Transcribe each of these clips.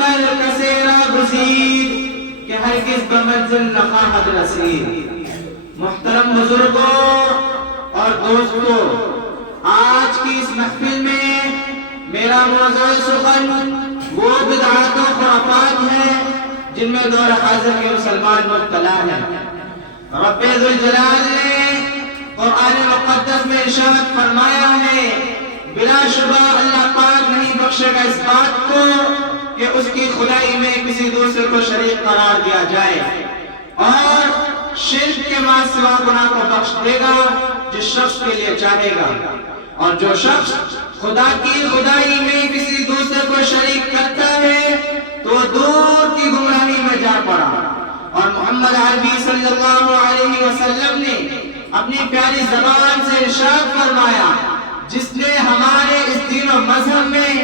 پیمبر کسیرا گزید کہ ہرگز بمنزل نخواہد رسید۔ محترم بزرگوں اور دوستوں، آج کی اس محفل میں میرا موضوع سخن وہ بدعات و خرافات ہے جن میں دور حاضر کے مسلمان مبتلا ہیں۔ رب ذوالجلال نے قرآن مقدس میں ارشاد فرمایا ہے، بلا شبہ اللہ پاک نہیں بخشے گا اس بات کو کہ اس کی خدائی میں کسی دوسرے کو شریک قرار دیا جائے، اور شرک کے ماں سوا گناہ کو بخش دے گا جس شخص کے لیے چاہے گا، اور جو شخص خدا کی خدائی میں کسی دوسرے کو شریک کرتا ہے تو دور کی گمراہی میں جا پڑا۔ اور محمد عربی صلی اللہ علیہ وسلم نے اپنی پیاری زبان سے ارشاد فرمایا، جس نے ہمارے اس دین و مذہب میں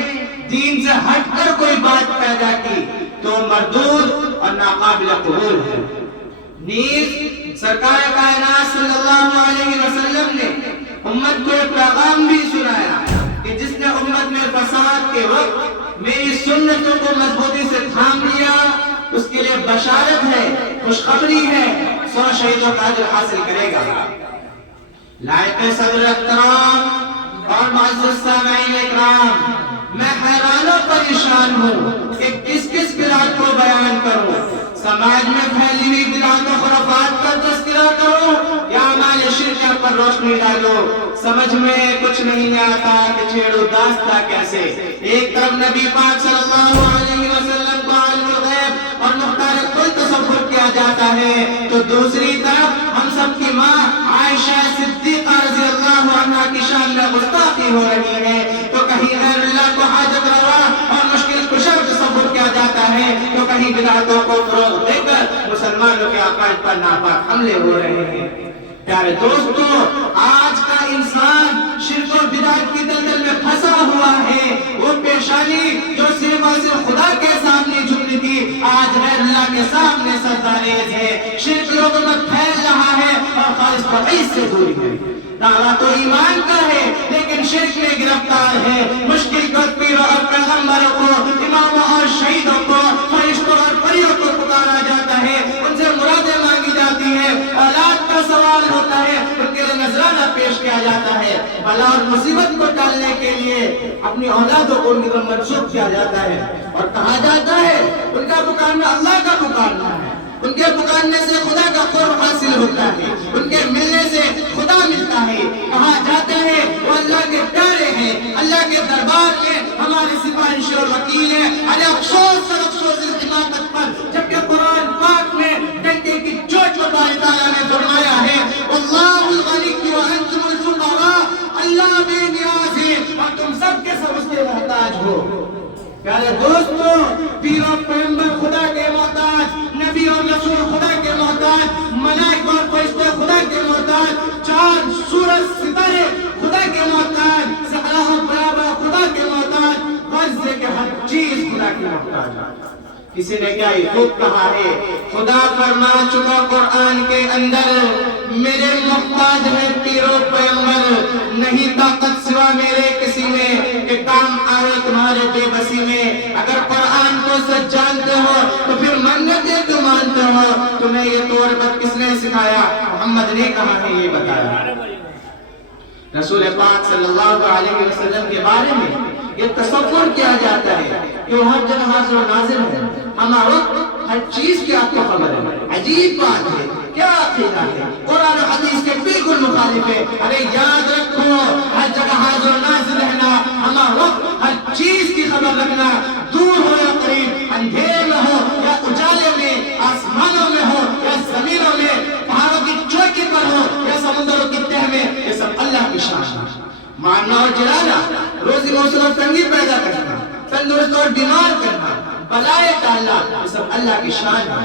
دین سے ہٹ کر کوئی بات پیدا کی تو مردود اور ناقابل قبول ہے۔ نیز سرکار کائنات صلی اللہ علیہ وسلم نے امت کو ایک پیغام بھی سنایا کہ جس نے امت میں فساد کے وقت میری سنتوں کو مضبوطی سے تھام لیا، اس کے لیے بشارت ہے، خوشخبری ہے، 100 شہیدوں کا اجر حاصل کرے گا۔ لائق صدر احترام اور معزز سامعین اکرام، میں حیران و پریشان ہوں کہ کس کس بدعت کو بیان کروں، سماج میں پھیلی ہوئی بدعات و خرافات کا تذکرہ کروں یا اعمال شرک پر روشنی ڈالو، سمجھ میں کچھ نہیں آتا کہ چھیڑو داستہ کیسے۔ ایک طرف نبی پاک صلی اللہ علیہ وسلم کو عالم الغیب اور مختار کل تصور کیا جاتا ہے، تو دوسری طرف ہم سب کی ماں عائشہ صدیقہ رضی اللہ عنہ کی شان میں گستاخی ہو رہی ہے، تو کہیں غیر اللہ کو حاجت روا اور مشکل کشا تصور کیا جاتا ہے، تو کہیں بدعتوں کو فروغ دے کر مسلمانوں کے عقائد پر ناپاک حملے ہو رہے ہیں۔ پیارے دوستوں، آج کا انسان شرک و بدعت کی دلدل میں پھنسا ہوا ہے۔ وہ پیشانی جو صرف اور صرف خدا کے سامنے جھکتی تھی، آج غیر اللہ کے سامنے سرداریز ہے۔ شرک لوگوں میں پھیل رہا ہے اور خالص توحید سے دوری ہے۔ دعویٰ تو ایمان کا ہے لیکن شرک میں گرفتار ہے۔ مشکل کو پیروں اور پیغمبروں کو، اماموں اور شہیدوں کو، فرشتوں اور پریوں کو پکارا جاتا ہے، ان سے مرادیں مانگی جاتی ہیں، اولاد کا سوال ہوتا ہے، ان کے لیے نذرانہ پیش کیا جاتا ہے، بلا اور مصیبت کو ٹالنے کے لیے اپنی اولادوں کو ان کی طرف منسوخ کیا جاتا ہے، اور کہا جاتا ہے ان کا پکارنا اللہ کا پکارنا ہے، ان کے پکارنے سے خدا کا قرب حاصل ہوتا ہے، ان کے ملنے سے خدا ملتا ہے۔ کہا جاتا ہے وہ اللہ کے پیارے ہیں، اللہ کے دربار میں ہمارے سفارش اور وکیل ہیں، علی افسوس اور افسوس اس حماقت پر، جبکہ قرآن پاک میں ڈنڈے کی چوٹ پر باری تعالیٰ نے فرمایا ہے، اللہ الغنی وانتم الفقراء، اللہ بے نیاز ہے اور تم سب کے سب اس کے محتاج ہو۔ پیارے دوستوں، پیر و پیغمبر خدا کے محتاج، نبی اور رسول خدا کے محتاج، ملائکہ اور فرشتے خدا کے محتاج، چاند سورج ستارے خدا کے محتاج، صحرا و بیاباں خدا کے محتاج، غرض ہے کہ ہر چیز خدا کی محتاج ہے۔ کسی نے کیا یہ خوب کہا ہے، خدا فرما چکا قرآن کے اندر، میرے محتاج ہے پیر و پیغمبر، نہیں طاقت سوا میرے کسی میں کہ کام آئے تمہارے بے بسی میں۔ اگر قرآن کو سچ جانتے ہو تو پھر منتیں کیوں مانتے ہو؟ تمہیں یہ توربت کس نے سکھایا؟ محمد نے کہا ہے، یہ بتایا۔ رسول پاک صلی اللہ علیہ وسلم کے بارے میں یہ تصور کیا جاتا ہے کہ وہ ہر جگہ حاضر و ناظر ہے، ہمارا وقت ہر چیز کی آپ کو خبر ہے۔ عجیب بات ہے، کیا عقیدہ ہے، قرآن و حدیث کے بالکل مخالف ہے۔ ارے یاد رکھو، ہر جگہ حاضر و ناظر رہنا، ہمارا وقت ہر چیز کی خبر رکھنا، دور ہو یا قریب، اندھیرے میں ہو یا اجالے میں، آسمانوں میں ہو یا زمینوں میں، پہاڑوں کی چوٹی پر ہو یا سمندروں کی تہ میں، یہ سب اللہ کی شان ہے۔ ماننا اور جلانا، روزی موصول اور تنگی پیدا کرنا، تندرست اور بیمار کرنا، بلائے ٹالنا، یہ سب اللہ کی شان ہے۔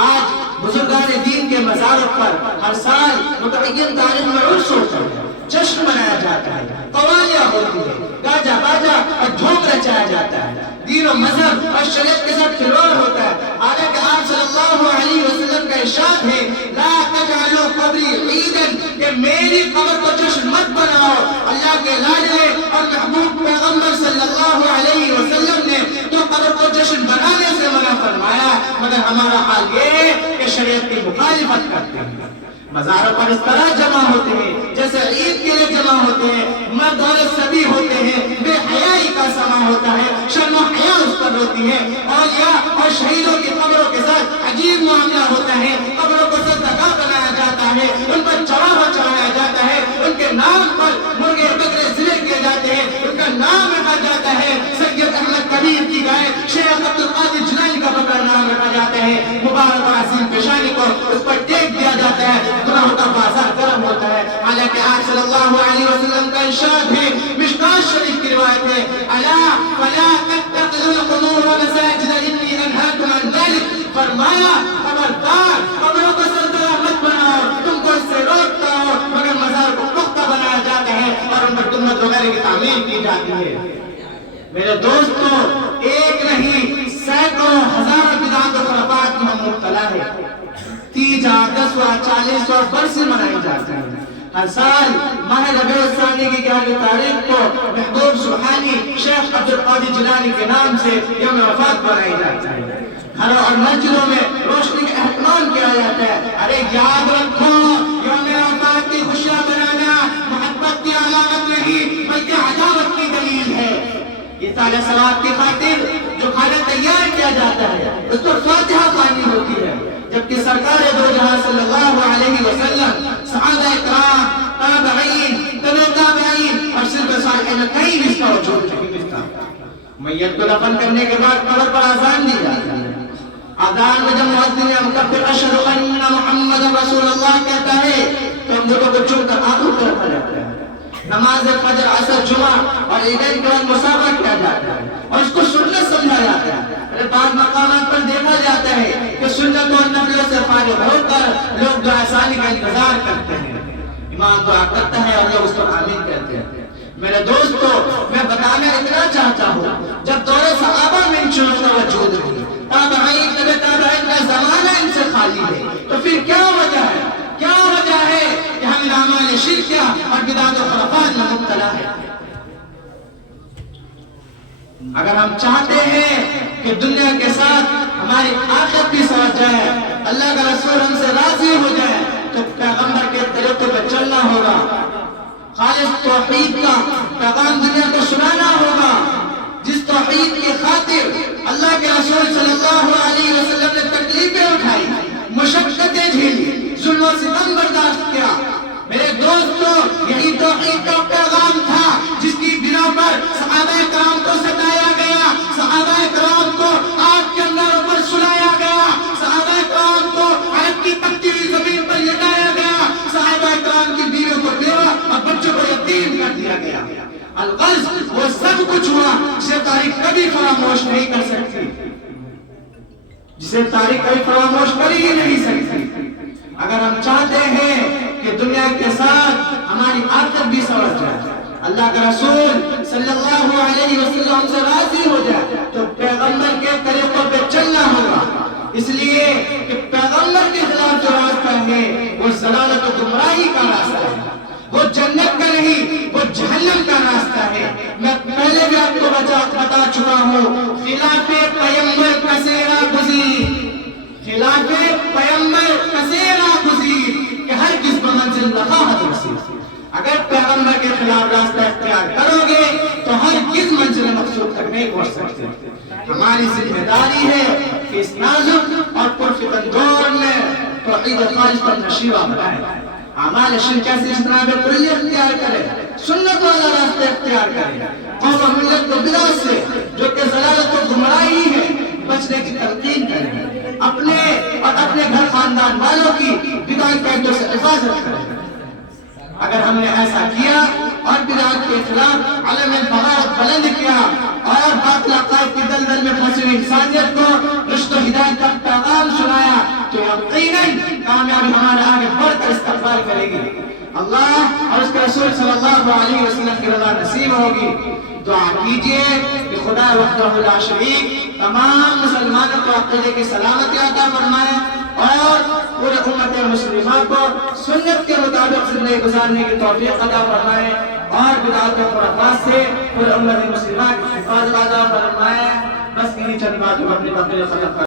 آج بزرگان دین کے مزاروں پر ہر سال متعین تاریخ میں عرس ہوتا ہے، جشن منایا جاتا ہے، قوالیاں ہوتی ہیں، گاجا باجا اور دھوم رچایا جاتا ہے، دین و مذہب اور شریعت کے ساتھ کھلواڑ ہوتا ہے۔ حالانکہ آپ صلی اللہ علیہ وسلم کا ارشاد ہے، لا تجعلوا قبری عیدا، کہ میری قبر کو جشن مت بناؤ۔ اللہ کے لاڈلے اور محبوب پیغمبر صلی اللہ علیہ وسلم نے تو قبر کو جشن بنا ہمارا حال یہ ہے کہ شریعت کی مخالفت کرتے ہیں، مزاروں پر اس طرح جمع ہوتے ہیں جیسے عید کے لیے جمع ہوتے ہیں، مرد عورت سبھی ہوتے ہیں، بے حیائی کا سما ہوتا ہے، شرم و حیا اس پر ہوتی ہے، اولیاء اور شہیدوں کی قبروں کے ساتھ عجیب معاملہ ہوتا ہے، قبروں کو صدقہ بنایا جاتا ہے، ان پر چڑھاوا چڑھایا جاتا ہے، ان کے نام پر مرغے بکرے ذبح کیے جاتے ہیں، ان کا نام رکھا جاتا ہے، سید احمد کبیر کی گائے شیخ عبد القادر جیلانی کا بکرا نام رکھا جاتا ہے، مبارک اور عظیم پیشانی کو اس پر ٹیک دیا جاتا ہے، گناہوں کا بازار گرم ہوتا ہے۔ حالانکہ آپ صلی اللہ علیہ وسلم کا ارشاد ہے، مشکوٰۃ شریف کی روایت ہے، الا فلا تتخذوا القبور مساجد انی انہاکم عن ذلک، فرمایا خبردار قبروں کو سرزدہ مت بناؤ، تم کو اس سے روکتا ہو، مگر مزار کو پختہ بنایا جاتا ہے اور ان پر تہمت وغیرہ کی تعمیل کی جاتی ہے۔ میرے دوستوں، ایک نہیں سینکڑوں ہزاروں بدعات و خرافات میں مبتلا ہے، 30 10 40 اور برسیں منائی جاتی ہیں۔ ہر سال ماہ ربیع الثانی کی 11 تاریخ کو محبوب سبحانی شیخ عبد القادر جیلانی کے نام سے یوم وفات منائی جاتی ہے۔ گھروں اور مسجدوں میں روشنی کا اہتمام کیا جاتا ہے۔ ارے یاد رکھو، یوم وفات کی خوشیاں منانا محبت کی علامت نہیں بلکہ عداوت کی دلیل ہے۔ یہ سال ثواب کی خاطر جو کھانا تیار کیا جاتا ہے اس پر فاتحہ خوانی ہوتی ہے، جبکہ سرکار دو جہاں صلی اللہ علیہ وسلم، صحابہ اکرام، تابعین، تبع تابعین اور سلف صالحین میں کئی اس کا وجود نہیں ملتا۔ میت کو دفن کرنے کے بعد قبر پر اذان دی جاتی ہے۔ اذان میں جب مؤذن یا مکبر اشہد ان محمد رسول اللہ کہتا ہے تو ہم دونوں کو چن کر آنکھوں پر رکھا جاتا ہے۔ نماز فجر، عصر، جمعہ اور عیدین کے بعد مسافہ کیا جاتا ہے اور اس کو سنت سمجھا جاتا ہے۔ بعض مقامات پر دیکھا جاتا ہے کہ سنت اور نفلوں سے فارغ ہو کر لوگ دعا ثانی کا انتظار کرتے ہیں، امام دعا کرتا ہے اور لوگ اس کو آمین کہتے ہیں۔ میرے دوستو، میں بتانا اتنا چاہتا ہوں، جب دور صحابہ میں ان چیزوں کا وجود نہیں، تابعین، تبع تابعین کا زمانہ ان سے خالی ہے، تو پھر کیا وجہ ہے؟ کیا وجہ ہے کہ ہم اعمال شرکیہ اور بدعات و خرافات میں مبتلا ہے؟ اگر ہم چاہتے ہیں کہ دنیا کے ساتھ ہماری آخرت بھی سمجھ جائے، اللہ کا رسول ہم سے راضی ہو جائے، تو پیغمبر کے طریقے پر چلنا ہوگا، خالص توحید کا پیغام دنیا کو سنانا ہوگا، جس توحید کی خاطر اللہ کے رسول صلی اللہ علیہ وسلم نے تکلیفیں اٹھائی، مشقتیں جھیلی، ظلم و ستم برداشت کیا۔ میرے دوستو، یہی توحید کا پیغام تھا جس کی بنا پر صحابہ کرام کو ستایا گیا، صحابہ کرام کو آگ کے اندر پر سلایا گیا، صحابہ کرام کو عرب کی پکتی ہوئی زمین پر لٹایا گیا، صحابہ کرام کی بیویوں کو بیوہ اور بچوں کو یتیم کر دیا گیا۔ الغرض وہ سب کچھ ہوا جسے تاریخ کبھی فراموش نہیں کر سکتی، جسے تاریخ کبھی فراموش کر ہی نہیں سکتی۔ اگر ہم چاہتے ہیں کہ دنیا کے ساتھ ہماری آخرت بھی سمجھ جائے، اللہ کا رسول صلی اللہ علیہ وسلم سے راضی ہو جائے، تو پیغمبر کے طریقوں پہ چلنا ہوگا۔ اس لیے کہ پیغمبر کے خلاف جو راستہ ہے وہ ضلالت و گمراہی کا راستہ ہے، وہ جنت کا نہیں، وہ جہنم کا راستہ ہے۔ میں پہلے بھی آپ کو بتا چکا ہوں، خلاف پیغمبر کثیرہ گزیر، خلاف پیغمبر کثیرہ گزیر کہ ہر کس بمنزل لقاحت رسید۔ اگر پیغمبر کے خلاف راستہ اختیار کرو گے تو ہر کس منزل مقصود تک نہیں پہنچ سکتے۔ ہماری ذمہ داری ہے کہ اس نازک اور پرفتن دور میں توحید خالص پر نشیوہ بنائیں، اعمال شرکیہ سے اجتناب کلی اختیار کریں، سنت والا راستہ اختیار کریں، قوم و ملت کو بدعت سے جو کہ ضلالت و گمراہی ہے بچنے کی تلقین کریں، اپنے اور اپنے گھر خاندان والوں کی بدعت قیدوں سے حفاظت کریں۔ اگر ہم نے ایسا کیا اور بدعت کے خلاف علم بغاوت بلند کیا اور باطل عقائد کی دلدل میں پھنسی ہوئی انسانیت کو رشد و ہدایت کا پیغام سنایا تو یقیناً کامیابی ہمارے آگے بڑھ کر استقبال کرے گی، اللہ اور اس کے رسول صلی اللہ علیہ وسلم کی رضا نصیب ہوگی۔ دعا کیجئے کہ خدا وحدہ لا شریک تمام مسلمانوں کو عقیدے کی سلامتی عطا فرمائے اور پورے امت مسلمہ کو سنت کے مطابق زندگی گزارنے کی توفیق عطا فرمائے اور بدعات و خرافات سے پورے امت مسلمہ کی حفاظت عطا فرمائے۔ بس انہی چند باتوں میں اپنی تقریر ختم